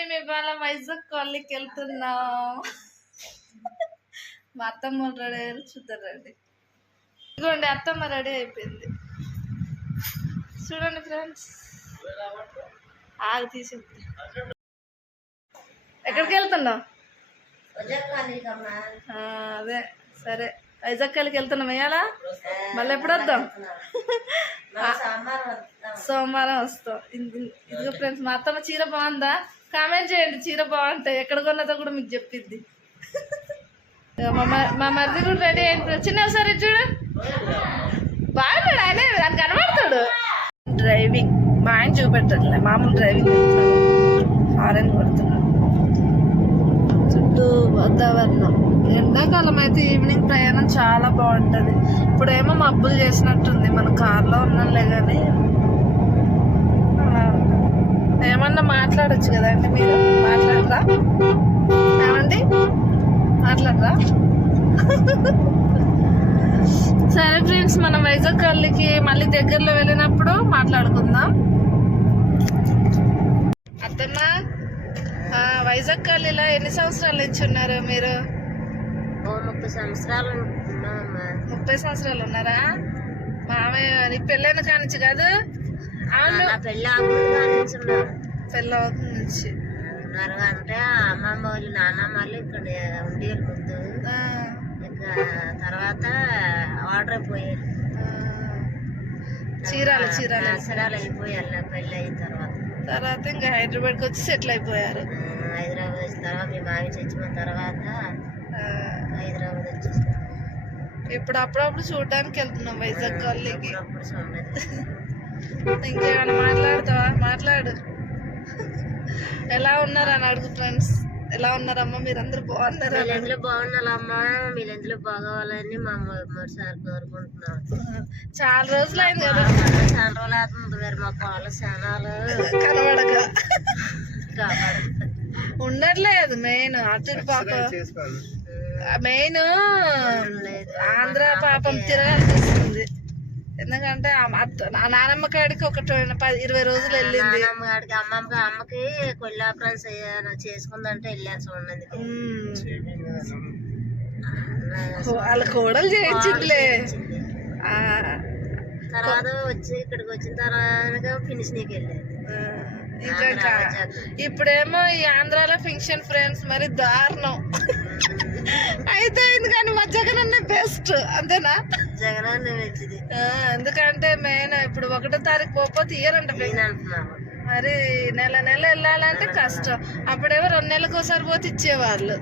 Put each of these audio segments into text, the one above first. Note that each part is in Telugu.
మేము ఇవాళ వైజాగ్ కాలనీకి వెళ్తున్నాం. మా అత్తమ్మ రెడీ అయ్యారు. చూద్దరండి ఇదిగోండి అత్తమ్మ రెడీ అయిపోయింది. చూడండి ఫ్రెండ్స్. ఆగి తీసి ఎక్కడికి వెళ్తున్నావు? ఆ, అదే. సరే. వైజాగ్ కాలకి వెళ్తున్నాం ఇవాళ మళ్ళీ ఎప్పుడు వద్దాం? సోమవారం వస్తాం ఇది- ఇదిగో ఫ్రెండ్స్ మా అత్తమ్మ చీర బాగుందా? కామెంట్ చేయండి చీర బాగుంటాయి? ఎక్కడ కొన్నదో కూడా మీకు చెప్పిద్ది. మా మరిది కూడా రెడీ అయింది చిన్న ఒకసారి ఇటు చూడు. బాగున్నాడు ఆయన దానికి కనబడతాడు. డ్రైవింగ్ మా ఆయన చూపెట్టట్లే. మామూలు డ్రైవింగ్ హారన్ కొడుతున్నాడు. ముందు వాతావరణం. ఎండాకాలం అయితే ఈవినింగ్ ప్రయాణం చాలా బాగుంటుంది. ఇప్పుడేమో మబ్బులు చేసినట్టుంది మన కార్లో ఉన్నాంలే కానీ ఏమన్నా మాట్లాడచ్చు కదండి మీరు? మాట్లాడరా? ఏమండి? మాట్లాడరా? సరే ఫ్రెండ్స్ మనం వైజాగ్ కళ్ళకి మళ్ళీ దగ్గరలో వెళ్ళినప్పుడు మాట్లాడుకుందాం అత్తమ్మ ఆ, వైజాగ్ కల్లీలో ఎన్ని సంవత్సరాల నుంచి ఉన్నారు మీరు? ముప్పై సంవత్సరాలు ముప్పై సంవత్సరాలు ఉన్నారా? మామయ్య నీ పెళ్ళైన కానించి కాదు? అవును. పెళ్ళి నుంచి ఉన్నారు. పెళ్ళి అవుతుంది నుంచి. ఉన్నారు అంటే అమ్మమ్మ వాళ్ళు నాన్నమ్మ వాళ్ళు ఇక్కడ ఉండేది ముందు. ఇక తర్వాత ఆర్డర్ అయిపోయారు. చీరాలు చీరాలు. అసరాలు అయిపోయారు నా పెళ్ళి అయిన తర్వాత. తర్వాత ఇంకా హైదరాబాద్కి వచ్చి సెటిల్ అయిపోయారు. హైదరాబాద్ వచ్చిన తర్వాత మీ మావి చచ్చిపోయిన తర్వాత హైదరాబాద్ వచ్చేసాం ఇప్పుడు అప్పుడప్పుడు చూడడానికి వెళ్తున్నాం వైజాగ్ కాలనీకి. ఇంకేమైనా మాట్లాడతావా? మాట్లాడు. ఎలా ఉన్నారు అని అడుగు ఫ్రెండ్స్ ఎలా ఉన్నారమ్మా? మీరందరూ బాగున్నారా? వీళ్ళందరూ బాగున్నారమ్మా. వీళ్ళందరూ బాగోవాలని మా మొదటిసారి కోరుకుంటున్నాం. చాలా రోజులు అయింది కదా చాలా రోజులు అవుతుంది మరి మా కోళ్ళ శనాలు కనబడక. ఉండట్లేదు మెయిన్ అటు పాప. మెయిన్ ఆంధ్ర పాపం తిరగాల్సింది ఎందుకంటే నానమ్మ కాడికి ఒక పది ఇరవై రోజులు వెళ్ళింది. నాన్నమ్మ గారికి అమ్మమ్మకి అమ్మకి కొల్లాపురం చేసుకుందంటే వెళ్ళాను చూడండి ఉమ్. వాళ్ళ కోడలు చేయించిందిలే. తర్వాత వచ్చి ఇక్కడికి వచ్చిన తర్వాత ఫినిషింగ్కి వెళ్ళాను ఇప్పుడేమో ఈ ఆంధ్రాలో ఫంక్షన్ ఫ్రెండ్స్ మరి దారుణం. అయితే కానీ జగన్ బెస్ట్ అంతేనా? ఆ, ఎందుకంటే మెయిన్ ఇప్పుడు ఒకటో తారీఖు పోతే ఇయ్యరంట నేను అంటున్నాను. మరి నెల నెల వెళ్ళాలంటే కష్టం. అప్పుడేమో రెండు నెలలకు ఒకసారి పోతే ఇచ్చేవాళ్ళు.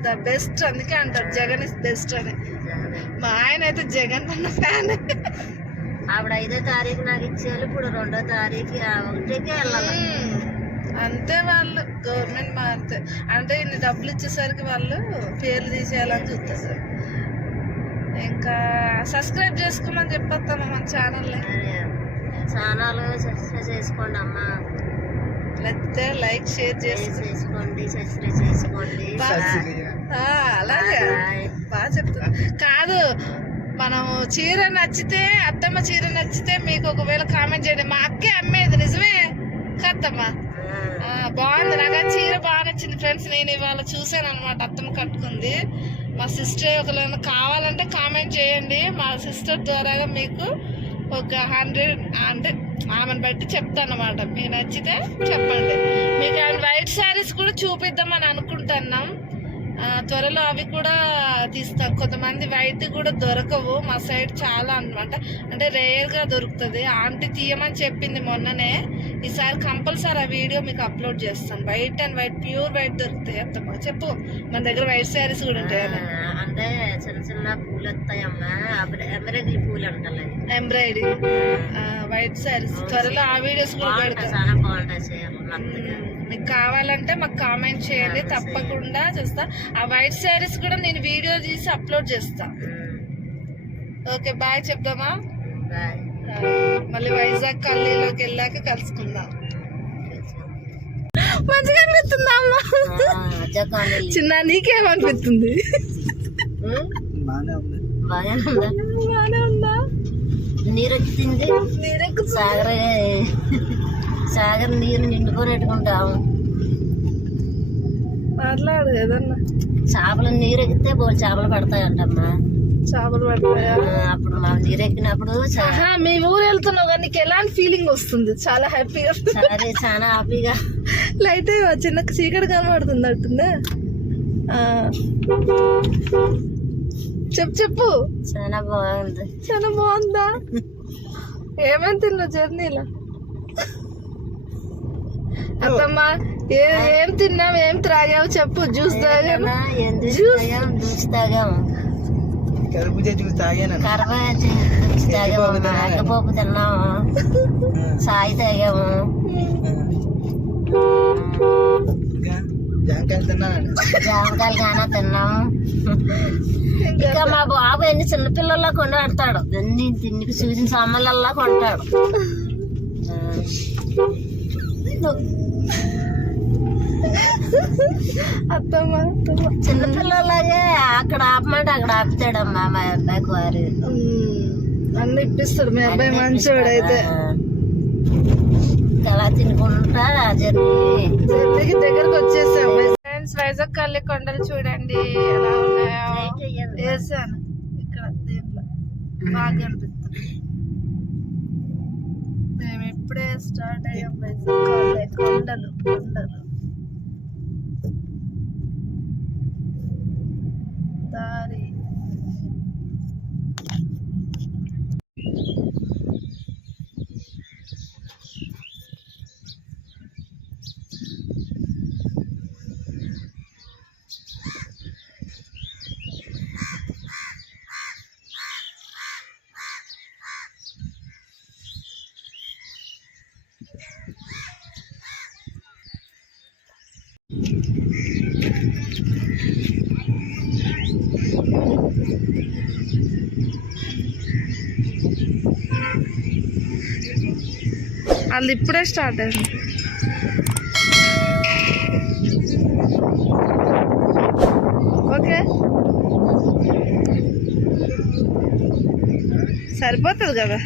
ద బెస్ట్ అందుకే అంటారు జగన్ ఇస్ బెస్ట్ అని. జగనే. మా ఆయన అయితే జగన్ అన్న ఫ్యాన్. ఆవిడ ఐదో తారీఖు నాకు ఇచ్చేయాలి ఇప్పుడు రెండో తారీఖు ఒకటికే వెళ్ళాలి. అంతే వాళ్ళు గవర్నమెంట్ మారితే అంటే ఇన్ని డబ్బులు ఇచ్చేసరికి వాళ్ళు పేర్లు తీసేయాలని చూస్తారు ఇంకా సబ్స్క్రైబ్ చేసుకోమని చెప్పొస్తాము మన ఛానల్ని. మరి స్నానాలు సబ్స్క్రైబ్ చేసుకోండి అమ్మ. లేకపోతే లైక్ షేర్ చేసి చేసుకోండి సబ్స్క్రైబ్ చేసుకోండి. అలాగే. బాగా చెప్తున్నా. కాదు మనం చీర నచ్చితే అత్తమ్మ చీర నచ్చితే మీకు ఒకవేళ కామెంట్ చేయండి. మా అక్కే అమ్మేది నిజమే? కత్తమ్మ బాగుంది. నాకు చీర బాగా నచ్చింది ఫ్రెండ్స్. నేను ఇవాళ చూసాను అనమాట అత్తమ్మ కట్టుకుంది. మా సిస్టర్ ఒకవేళ కావాలంటే కామెంట్ చేయండి. మా సిస్టర్ ద్వారాగా మీకు ఒక హండ్రెడ్ అంటే ఆమెను బట్టి చెప్తాను అనమాట మీకు నచ్చితే చెప్పండి. మీకు వైట్ శారీస్ కూడా చూపిద్దామని అనుకుంటున్నాం. త్వరలో అవి కూడా తీస్తాం. కొంతమంది వైట్ కూడా దొరకవు. మా సైడ్ చాలా అన్నమాట. అంటే రేర్గా దొరుకుతుంది. ఆంటీ తీయమని చెప్పింది మొన్ననే. ఈసారి కంపల్సరీ ఆ వీడియో మీకు అప్లోడ్ చేస్తాం. White and white pure white దొరుకుతాయి అత్తమ్మ. చెప్పు. మన దగ్గర వైట్ శారీస్ కూడా ఉంటాయి అంటే చిన్న చిన్న పూలు వస్తాయమ్మా ఎమరగిలి పూలు అంటారు ఎంబ్రాయిడింగ్ వైట్ శారీస్ త్వరలో ఆ వీడియోస్ కూడా బాగుంటాయి పెడతాం. చాలా బాగుంటాయి చీరలు మెత్తగా. మ్మ్. మీకు కావాలంటే మాకు కామెంట్ చేయండి తప్పకుండా చేస్తా. ఆ వైట్ శారీస్ కూడా నేను వీడియో తీసి అప్లోడ్ చేస్తా. ఓకే బాయ్ చెప్దామా? మళ్ళీ వైజాగ్ కల్లీలోకి వెళ్ళాక కలుసుకుందాం. మంచిగా అనిపిస్తుందా అమ్మ? చిన్న నీకేమనిపిస్తుంది? ఉందా? నీరు వచ్చింది సాగర్. సాగర్ నీరు నిండుకొని పెట్టుకుంటాము మాట్లాడు ఏదన్నా. చేపలు నీరెక్కితే బోల్ చేపలు పడతాయంటమ్మా. చేపలు పడతాయా? అప్పుడు మనం నీరెక్కినప్పుడు చ- ఆహా, మీ ఊరు వెళ్తున్నావు కానీ నీకు ఎలాంటి ఫీలింగ్ వస్తుంది? చాలా హ్యాపీగా సరే చాలా హ్యాపీగా. లైట్ చిన్న చీకటి కనబడుతుంది అంటుందా. చెప్పు చెప్పు. చాలా బాగుంది. చాలా బాగుందా? ఏమేమి తిన్నావు జర్నీలో? అత్తమ్మ ఏ ఏం తిన్నావు ఏం త్రాగావు చెప్పు జ్యూస్ తాగాను. ఏదైనా ఏం తాగాం జ్యూస్. తాగాం కర్బూజా జ్యూస్ తాగాను. కరవా జ్యూస్ తాగాము తిన్నాము సాయి తాగాము. ఇంకా జాంకాయలు తిన్నాను జామకాయలు గానా తిన్నాము ఇంకా మా బాబు ఎన్ని చిన్నపిల్లల్లో కొండాడతాడు అన్ని తిన్నికి చూసిన సామాన్లల్లా కొంటాడు. అత్తమ్మ చిన్నపిల్లలాగే అక్కడ ఆపమంటే అక్కడ ఆపుతాడమ్మా మా అబ్బాయికి వారు. అన్ని ఇప్పిస్తాడు మీ అబ్బాయి మంచోడు అయితే అలా తినుకుంటా జర్నీ జర్నీకి దగ్గరకు వచ్చేసాం. ఫ్రెండ్స్ వైజాగ్ కళ్ళి కొండలు చూడండి. ఎలా ఉన్నాయో. వేసాను. ఇక్కడ దీంట్లో బాగా అనిపిస్తుంది. మేము ఇప్పుడే స్టార్ట్ అయ్యాం వైజాగ్ కొండలు కొండలు. వాళ్ళు ఇప్పుడే స్టార్ట్ అయింది. ఓకే. సరిపోతుంది కదా?